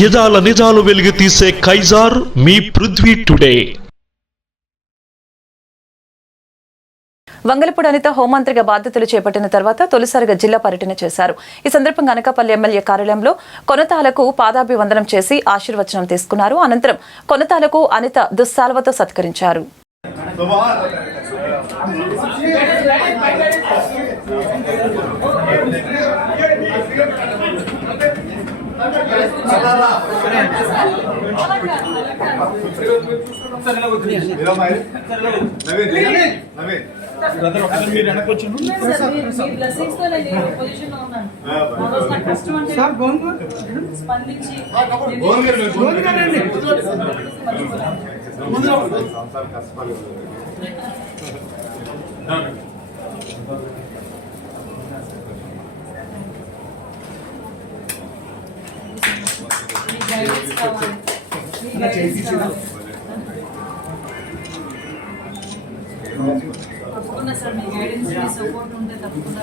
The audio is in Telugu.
యదాల నిజాలు వెలిగి తీసే కైజార్ మీ పృథ్వీ టుడే. వంగలపూడి అనిత హోంమంత్రిగా బాధ్యతలు చేపట్టిన తర్వాత తొలిసారిగా జిల్లా పర్యటన చేశారు. ఈ సందర్భంగా అనకాపల్లి ఎమ్మెల్యే కార్యాలయంలో కొనతాలకు పాదాభివందనం చేసి ఆశీర్వచనం తీసుకున్నారు. అనంతరం కొనతాలకు అనిత దుస్సాల్వతో సత్కరించారు. స్పందించి గైడెన్స్ కావాలి గైడెన్స్ కావాలి తప్పకుండా సార్ మీ గైడెన్స్ మీ సపోర్ట్ ఉంటే తప్పకుండా.